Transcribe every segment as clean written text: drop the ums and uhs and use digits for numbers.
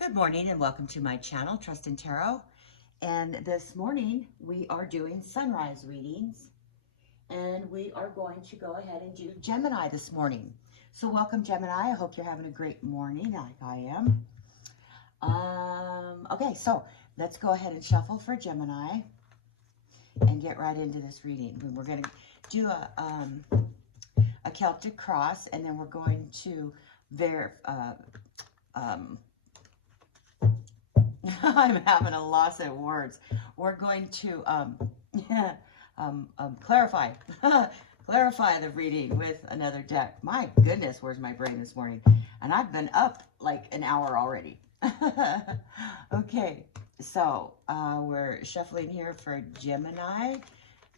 Good morning and welcome to my channel, Trust in Tarot. And this morning we are doing sunrise readings and we are going to go ahead and do Gemini this morning. So welcome Gemini. I hope you're having a great morning like I am. Okay, so let's go ahead and shuffle for Gemini and get right into this reading. And we're going to do a Celtic cross, and then we're going to I'm having a loss of words. We're going to clarify clarify the reading with another deck. My goodness, where's my brain this morning? And I've been up like an hour already. Okay, so we're shuffling here for Gemini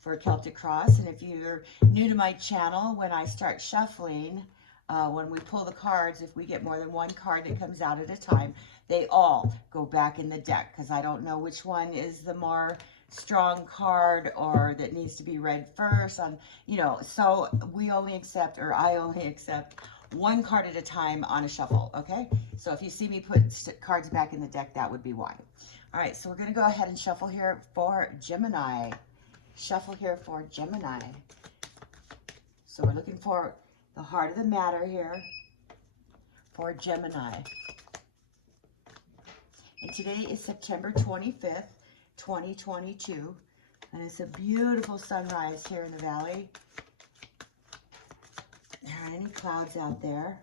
for Celtic cross. And if you're new to my channel, when I start shuffling, when we pull the cards, if we get more than one card that comes out at a time, they all go back in the deck because I don't know which one is the more strong card or that needs to be read first. So we only accept, or I only accept, one card at a time on a shuffle, okay? So if you see me put cards back in the deck, that would be why. All right, so we're going to go ahead and shuffle here for Gemini. Shuffle here for Gemini. So we're looking for the heart of the matter here for Gemini. And today is September 25th, 2022. And it's a beautiful sunrise here in the valley. There aren't any clouds out there.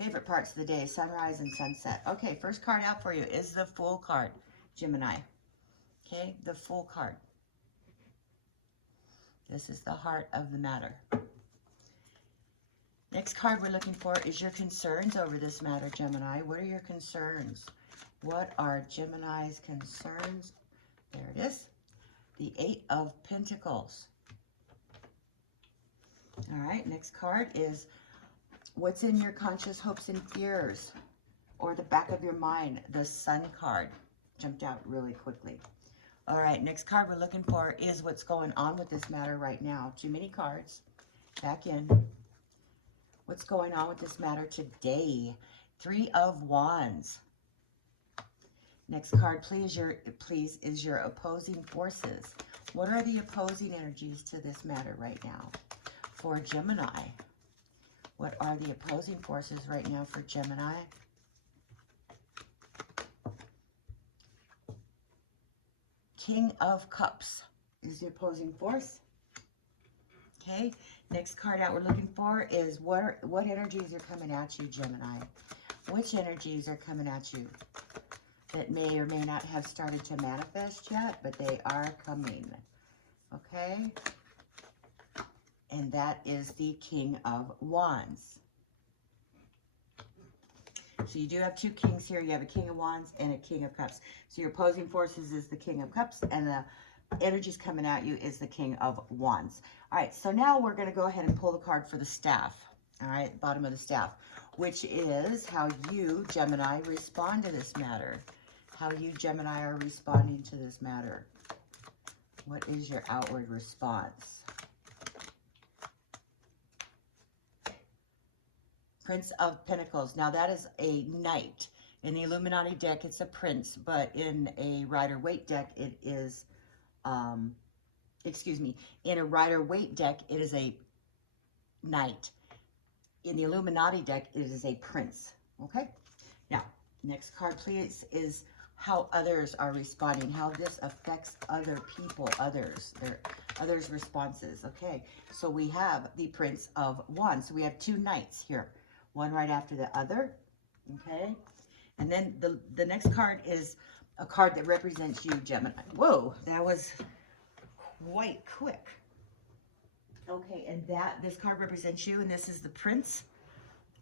Favorite parts of the day, sunrise and sunset. Okay, first card out for you is the Fool card, Gemini. Okay, the Fool card. This is the heart of the matter. Next card we're looking for is your concerns over this matter, Gemini. What are your concerns? What are Gemini's concerns? There it is. The Eight of Pentacles. All right, next card is what's in your conscious hopes and fears, or the back of your mind. The Sun card jumped out really quickly. All right, next card we're looking for is what's going on with this matter right now. Too many cards. Back in. What's going on with this matter today? Three of Wands. Next card, please, is your opposing forces. What are the opposing energies to this matter right now for Gemini? What are the opposing forces right now for Gemini? King of Cups is the opposing force. Okay, next card out we're looking for is what energies are coming at you, Gemini? Which energies are coming at you that may or may not have started to manifest yet, but they are coming, okay? And that is the King of Wands. So you do have two kings here. You have a King of Wands and a King of Cups. So your opposing forces is the King of Cups, and the energies coming at you is the King of Wands. All right, so now we're going to go ahead and pull the card for the staff. All right, bottom of the staff, which is how you, Gemini, respond to this matter. How you, Gemini, are responding to this matter. What is your outward response? Prince of Pentacles. Now that is a knight. In the Illuminati deck, it's a prince, but in a Rider-Waite deck, it is, in a Rider-Waite deck, it is a knight. In the Illuminati deck, it is a prince. Okay? Now, next card, please, is how others are responding, how this affects other people, others' responses. Okay, so we have the Prince of Wands. So we have two knights here, one right after the other. Okay, and then the next card is a card that represents you, Gemini. Whoa, that was quite quick. Okay, and this card represents you, and this is the Prince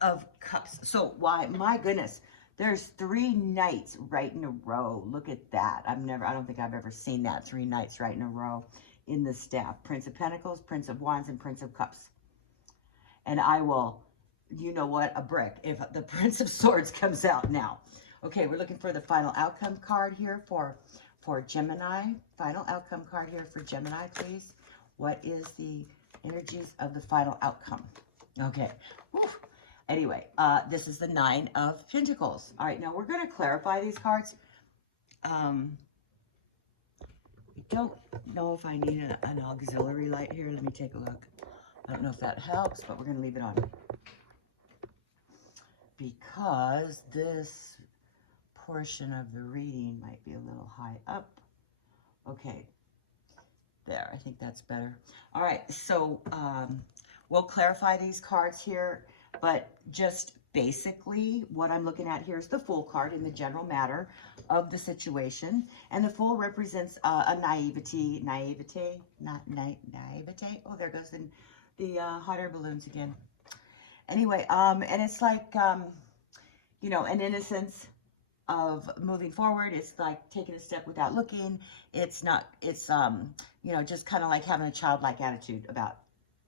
of Cups. So why, my goodness, there's three knights right in a row. Look at that. I don't think I've ever seen that. Three knights right in a row in the staff. Prince of Pentacles, Prince of Wands, and Prince of Cups. And I will, you know what, a brick if the Prince of Swords comes out now. Okay, we're looking for the final outcome card here for Gemini. Final outcome card here for Gemini, please. What is the energies of the final outcome? Okay. Whew. Anyway, this is the Nine of Pentacles. All right, now we're going to clarify these cards. I don't know if I need an auxiliary light here. Let me take a look. I don't know if that helps, but we're going to leave it on. Because this portion of the reading might be a little high up. Okay, there, I think that's better. All right, so we'll clarify these cards here, but just basically what I'm looking at here is the Fool card in the general matter of the situation. And the Fool represents a naivety. Oh, there goes the hot air balloons again. Anyway, and it's like, you know, an innocence of moving forward. It's like taking a step without looking. It's not, it's, you know, just kind of like having a childlike attitude about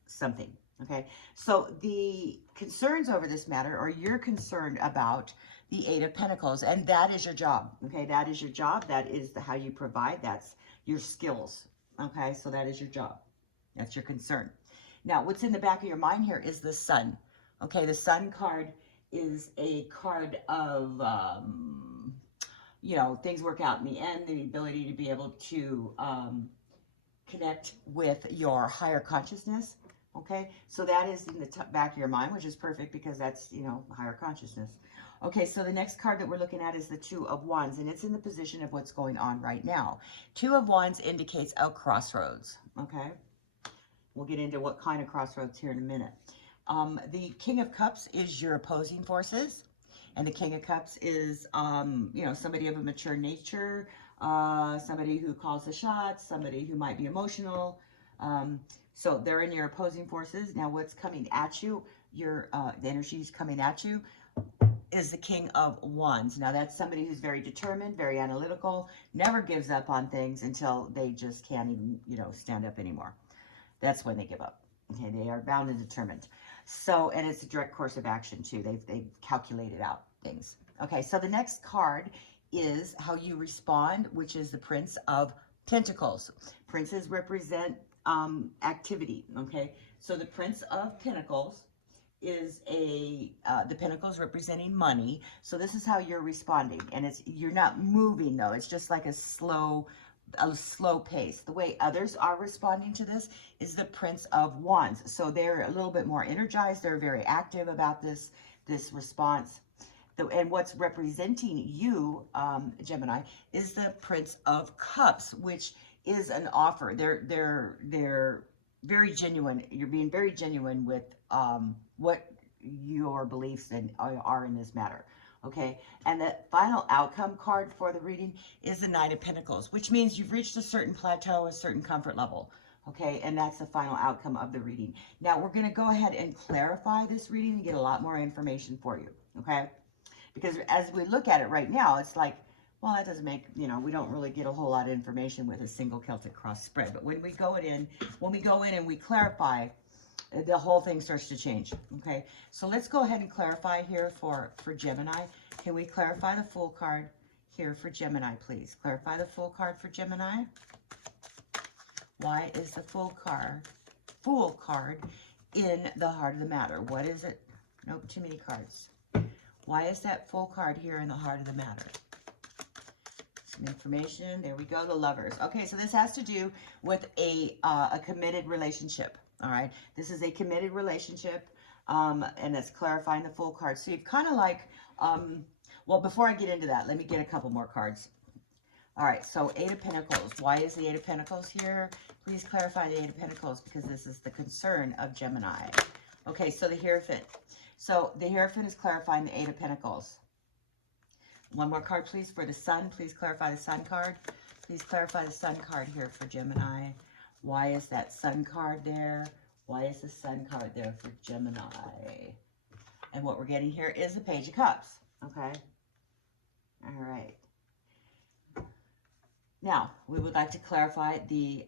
something. Okay, so the concerns over this matter, or you're concerned about the Eight of Pentacles, and that is your job. Okay, that is your job. That is how you provide. That's your skills. Okay, so that is your job. That's your concern. Now, what's in the back of your mind here is the Sun. Okay, the Sun card is a card of, you know, things work out in the end, the ability to be able to connect with your higher consciousness. Okay, so that is in the back of your mind, which is perfect because that's, you know, higher consciousness. Okay, so the next card that we're looking at is the Two of Wands, and it's in the position of what's going on right now. Two of Wands indicates a crossroads. Okay, we'll get into what kind of crossroads here in a minute. The King of Cups is your opposing forces, and the King of Cups is, you know, somebody of a mature nature, somebody who calls the shots, somebody who might be emotional. So they're in your opposing forces. Now what's coming at you, the energies coming at you, is the King of Wands. Now that's somebody who's very determined, very analytical, never gives up on things until they just can't even, you know, stand up anymore. That's when they give up. Okay, they are bound and determined. So, and it's a direct course of action too. They've calculated out things. Okay, so the next card is how you respond, which is the Prince of Pentacles. Princes represent activity. Okay, so the Prince of Pentacles is the pentacles representing money. So this is how you're responding, and you're not moving though. It's just like a slow pace. The way others are responding to this is the Prince of Wands. So they're a little bit more energized. They're very active about this response. And what's representing you, Gemini, is the Prince of Cups, which is an offer. They're very genuine. You're being very genuine with what your beliefs are in this matter. Okay, and the final outcome card for the reading is the Knight of Pentacles, which means you've reached a certain plateau, a certain comfort level. Okay, and that's the final outcome of the reading. Now we're going to go ahead and clarify this reading and get a lot more information for you. Okay, because as we look at it right now, it's like, well, that doesn't make, you know, we don't really get a whole lot of information with a single Celtic cross spread. But when we go in and we clarify, the whole thing starts to change. Okay, so let's go ahead and clarify here for Gemini. Can we clarify the Fool card here for Gemini, please? Clarify the Fool card for Gemini. Why is the Fool card in the heart of the matter? What is it? Nope, too many cards. Why is that Fool card here in the heart of the matter? Some information. There we go, the Lovers. Okay, so this has to do with a committed relationship. All right, this is a committed relationship, and it's clarifying the Fool card. So you've kind of like, well, before I get into that, let me get a couple more cards. All right, so Eight of Pentacles. Why is the Eight of Pentacles here? Please clarify the Eight of Pentacles, because this is the concern of Gemini. Okay, so the Hierophant. So the Hierophant is clarifying the Eight of Pentacles. One more card, please, for the Sun. Please clarify the Sun card. Please clarify the Sun card here for Gemini. Why is that Sun card there? Why is the Sun card there for Gemini? And what we're getting here is the Page of Cups. Okay. All right. Now, we would like to clarify the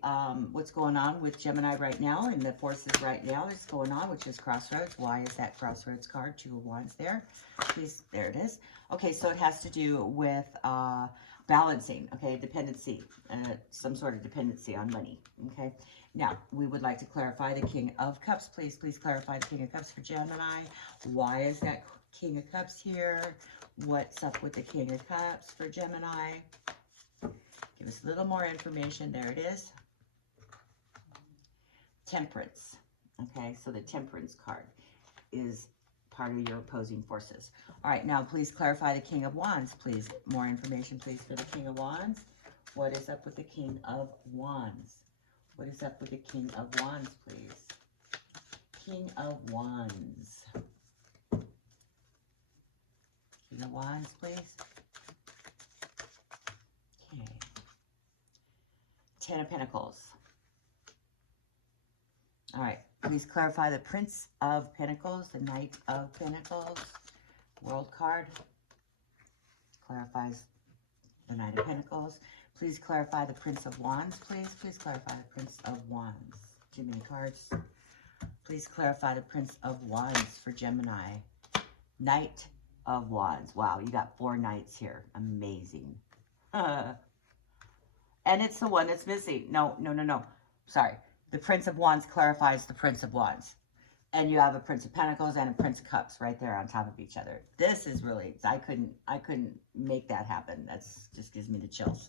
what's going on with Gemini right now and the forces right now that's going on, which is Crossroads. Why is that Crossroads card? Two of Wands there. Please, there it is. Okay, so it has to do with balancing, okay, dependency, some sort of dependency on money, okay? Now, we would like to clarify the King of Cups. Please clarify the King of Cups for Gemini. Why is that King of Cups here? What's up with the King of Cups for Gemini? Give us a little more information. There it is. Temperance. Okay, so the Temperance card is part of your opposing forces. All right, now please clarify the King of Wands, please. More information, please, for the King of Wands. What is up with the King of Wands? What is up with the King of Wands, please? King of Wands. King of Wands, please. Okay. Ten of Pentacles. All right. Please clarify the Prince of Pentacles, the Knight of Pentacles. World card. Clarifies the Knight of Pentacles. Please clarify the Prince of Wands, please. Please clarify the Prince of Wands. Too many cards. Please clarify the Prince of Wands for Gemini. Knight of Wands. Wow, you got 4 knights here. Amazing. And it's the one that's missing. No. Sorry. The Prince of Wands clarifies the Prince of Wands. And you have a Prince of Pentacles and a Prince of Cups right there on top of each other. This is really, I couldn't make that happen. That's just gives me the chills.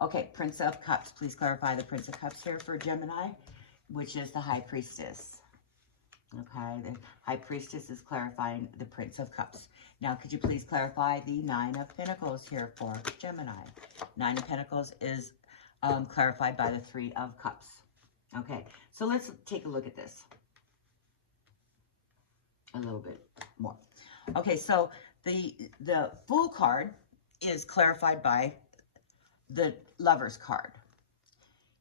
Okay, Prince of Cups. Please clarify the Prince of Cups here for Gemini, which is the High Priestess. Okay, the High Priestess is clarifying the Prince of Cups. Now, could you please clarify the Nine of Pentacles here for Gemini? Nine of Pentacles is clarified by the Three of Cups. Okay, so let's take a look at this a little bit more. Okay, so the Fool card is clarified by the Lover's card.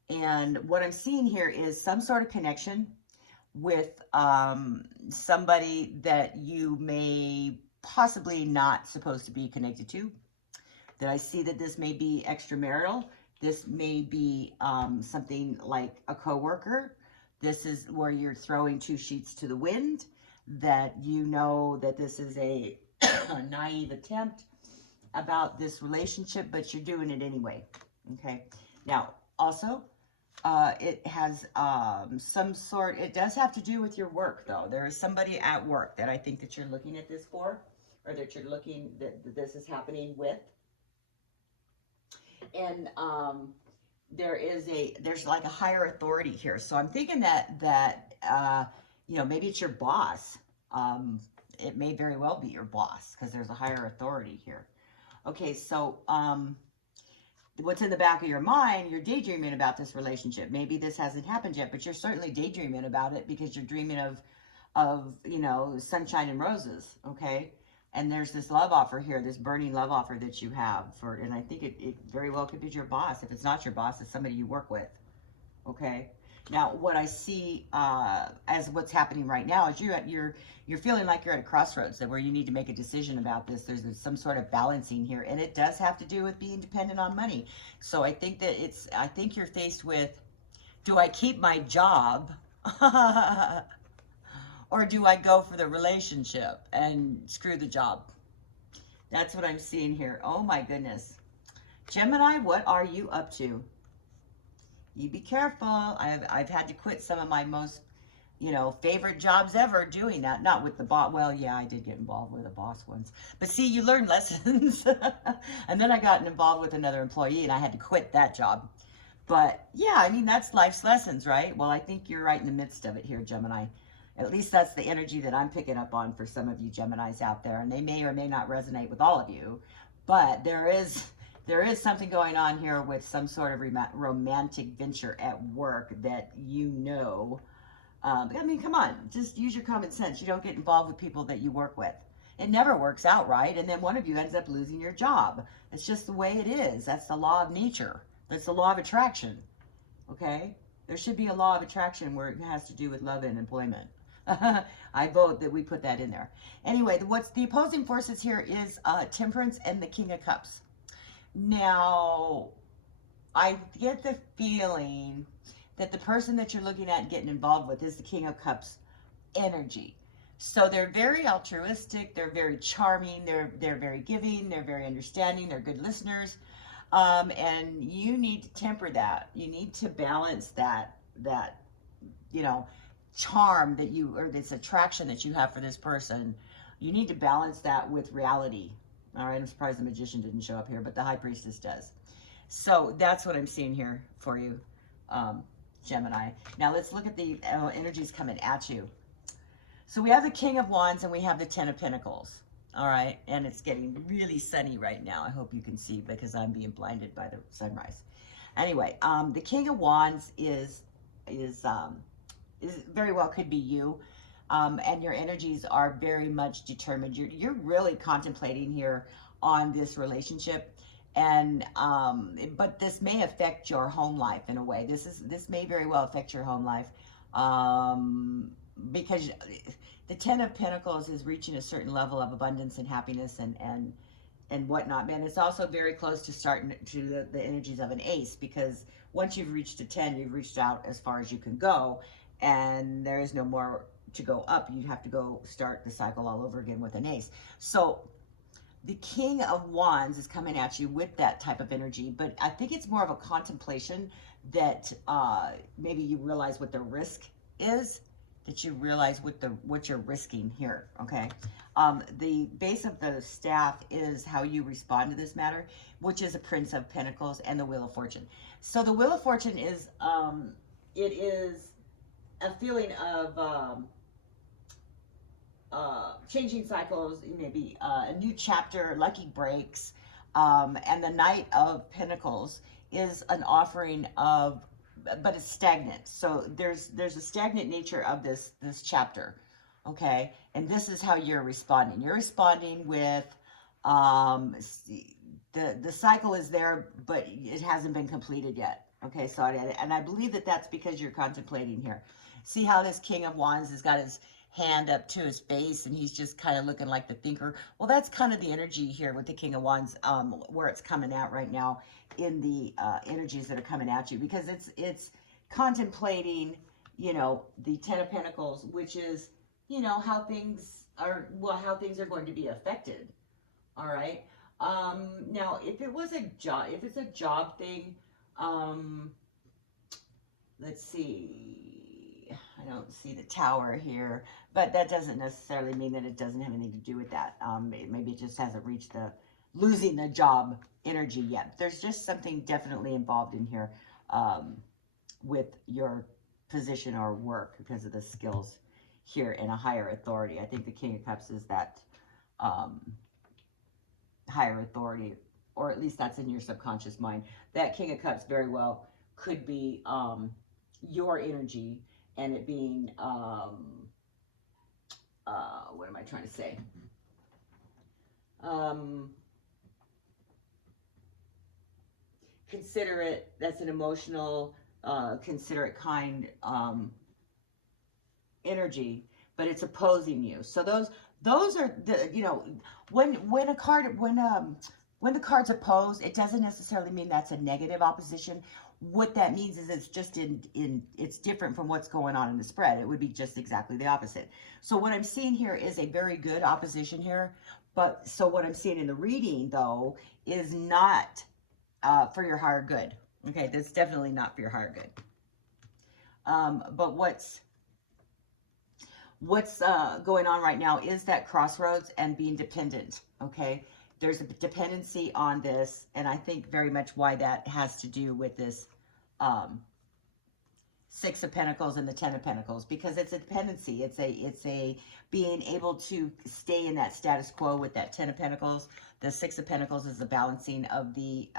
And what I'm seeing here is some sort of connection with somebody that you may possibly not supposed to be connected to. That I see that this may be extramarital. This may be something like a coworker. This is where you're throwing 2 sheets to the wind. That you know that this is a naive attempt about this relationship, but you're doing it anyway. Okay. Now, also, it has some sort, it does have to do with your work, though. There is somebody at work that I think that you're looking at this for, or that you're looking, that this is happening with. And there's like a higher authority here. So I'm thinking that you know, maybe it's your boss. It may very well be your boss because there's a higher authority here. Okay, so what's in the back of your mind, you're daydreaming about this relationship. Maybe this hasn't happened yet, but you're certainly daydreaming about it because you're dreaming of you know, sunshine and roses, okay? And there's this love offer here, this burning love offer that you have for, and I think it very well could be your boss. If it's not your boss, it's somebody you work with, okay? Now, what I see as what's happening right now is you're feeling like you're at a crossroads that where you need to make a decision about this. There's some sort of balancing here, and it does have to do with being dependent on money. So I think that I think you're faced with, do I keep my job or do I go for the relationship and screw the job? That's what I'm seeing here. Oh my goodness. Gemini, what are you up to? You be careful. I've had to quit some of my most, you know, favorite jobs ever doing that. Not with the boss. Well, yeah, I did get involved with a boss once. But see, you learn lessons. And then I got involved with another employee and I had to quit that job. But yeah, I mean, that's life's lessons, right? Well, I think you're right in the midst of it here, Gemini. At least that's the energy that I'm picking up on for some of you Geminis out there. And they may or may not resonate with all of you. But there is something going on here with some sort of romantic venture at work that you know. I mean, come on, just use your common sense. You don't get involved with people that you work with. It never works out right, and then one of you ends up losing your job. It's just the way it is. That's the law of nature. That's the law of attraction, okay? There should be a law of attraction where it has to do with love and employment. I vote that we put that in there. Anyway, what's the opposing forces here is Temperance and the King of Cups. Now, I get the feeling that the person that you're looking at getting involved with is the King of Cups energy. So they're very altruistic, they're very charming, they're very giving, they're very understanding, they're good listeners. And you need to temper that. You need to balance that you know, charm that you, or this attraction that you have for this person, you need to balance that with reality. All right, I'm surprised the Magician didn't show up here, but the High Priestess does. So that's what I'm seeing here for you, Gemini. Now let's look at the energies coming at you. So we have the King of Wands and we have the Ten of Pentacles. All right, and it's getting really sunny right now. I hope you can see because I'm being blinded by the sunrise. Anyway, the King of Wands is very well could be you, and your energies are very much determined. You're really contemplating here on this relationship, and but this may affect your home life in a way. This may very well affect your home life, because the Ten of Pentacles is reaching a certain level of abundance and happiness and whatnot. Man, it's also very close to starting to the energies of an ace, because once you've reached a 10, you've reached out as far as you can go, and there is no more to go up. You have to go start the cycle all over again with an ace. So the King of Wands is coming at you with that type of energy, but I think it's more of a contemplation that maybe you realize what the risk is, that you realize what you're risking here, okay? The base of the staff is how you respond to this matter, which is a Prince of Pentacles and the Wheel of Fortune. So the Wheel of Fortune is, it is a feeling of changing cycles, maybe a new chapter, lucky breaks, and the Knight of Pentacles is an offering of, but it's stagnant. So there's a stagnant nature of this chapter, okay? And this is how you're responding. You're responding with the cycle is there, but it hasn't been completed yet. Okay, so and I believe that that's because you're contemplating here. See how this King of Wands has got his hand up to his face and he's just kind of looking like the thinker. Well, that's kind of the energy here with the King of Wands, where it's coming out right now in the energies that are coming at you, because it's contemplating, you know, the Ten of Pentacles, which is, you know, how things are, well, how things are going to be affected. All right. Now, if it was a job, if it's a job thing, let's see, I don't see the Tower here, but that doesn't necessarily mean that it doesn't have anything to do with that. Maybe it just hasn't reached the losing the job energy yet. There's just something definitely involved in here with your position or work because of the skills here in a higher authority. I think the King of Cups is that higher authority, or at least that's in your subconscious mind. That King of Cups very well could be your energy, and it being what am I trying to say? Considerate, that's an emotional, considerate, kind energy, but it's opposing you. So those are the, you know, when the card's opposed, it doesn't necessarily mean that's a negative opposition. What that means is it's just it's different from what's going on in the spread. It would be just exactly the opposite. So what I'm seeing here is a very good opposition here, but so what I'm seeing in the reading though is not for your higher good. Okay, that's definitely not for your higher good. But what's going on right now is that crossroads and being dependent. Okay, there's a dependency on this, and I think very much why that has to do with this Six of Pentacles and the Ten of Pentacles, because it's a dependency. It's a being able to stay in that status quo with that Ten of Pentacles. The Six of Pentacles is the balancing of the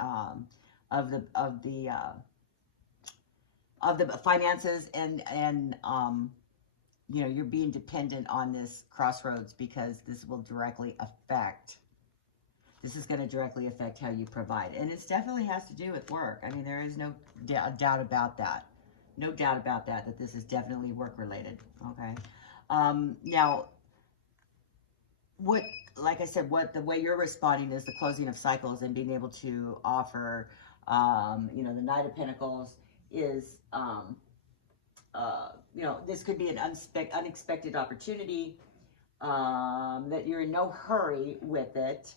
finances, and you know, you're being dependent on this crossroads because this will directly affect. This is going to directly affect how you provide. And it definitely has to do with work. I mean, there is no doubt about that. No doubt about that, that this is definitely work related. Okay. Now, like I said, the way you're responding is the closing of cycles and being able to offer, you know, the Knight of Pentacles is, you know, this could be an unexpected opportunity, that you're in no hurry with it.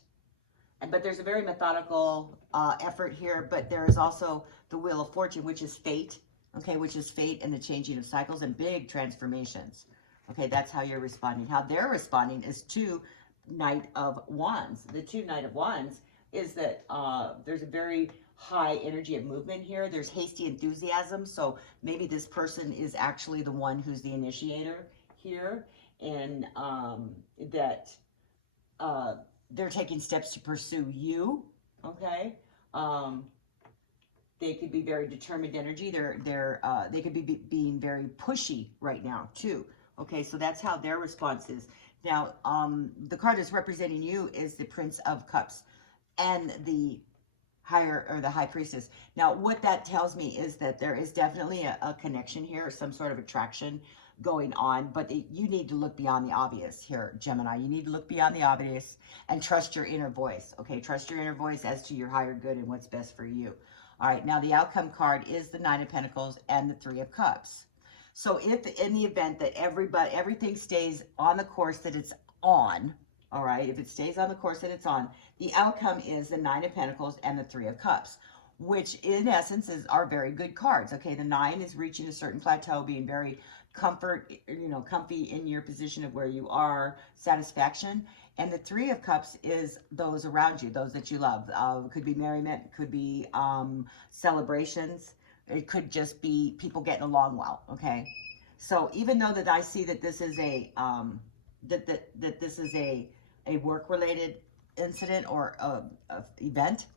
But there's a very methodical effort here, but there is also the Wheel of Fortune, which is fate, okay, which is fate and the changing of cycles and big transformations. Okay, that's how you're responding. How they're responding is to Knight of Wands. The two Knight of Wands is that there's a very high energy of movement here. There's hasty enthusiasm. So maybe this person is actually the one who's the initiator here, and that they're taking steps to pursue you. Okay. They could be very determined energy. They could be being very pushy right now too. Okay, so that's how their response is. Now, the card that's representing you is the Prince of Cups and the High Priestess. Now, what that tells me is that there is definitely a connection here, some sort of attraction going on, but you need to look beyond the obvious here, Gemini. You need to look beyond the obvious and trust your inner voice. Okay, trust your inner voice as to your higher good and what's best for you. All right, now the outcome card is the Nine of Pentacles and the Three of Cups. So if in the event that everything stays on the course that it's on, all right, if it stays on the course that it's on, the outcome is the Nine of Pentacles and the Three of Cups, which in essence are very good cards. Okay, the Nine is reaching a certain plateau, being very comfy in your position of where you are, satisfaction. And the Three of Cups is those around you, those that you love. Could be merriment, could be celebrations. It could just be people getting along well, okay? So even though that I see that this is a this is a work-related incident or event,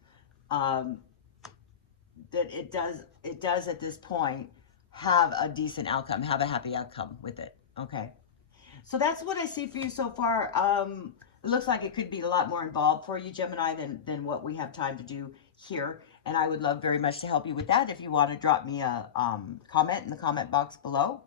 that it does at this point have a decent outcome, have a happy outcome with it, okay? So that's what I see for you so far. It looks like it could be a lot more involved for you, Gemini, than what we have time to do here. And I would love very much to help you with that if you want to drop me a comment in the comment box below.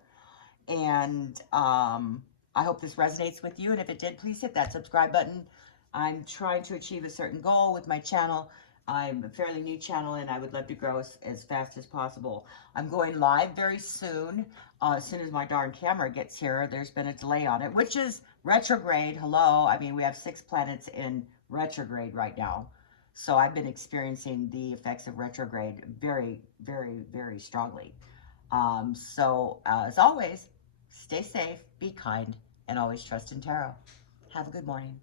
And I hope this resonates with you. And if it did, please hit that subscribe button. I'm trying to achieve a certain goal with my channel. I'm a fairly new channel, and I would love to grow as fast as possible. I'm going live very soon. As soon as my darn camera gets here. There's been a delay on it, which is retrograde. Hello. I mean, we have 6 planets in retrograde right now. So I've been experiencing the effects of retrograde very, very, very strongly. As always, stay safe, be kind, and always trust in tarot. Have a good morning.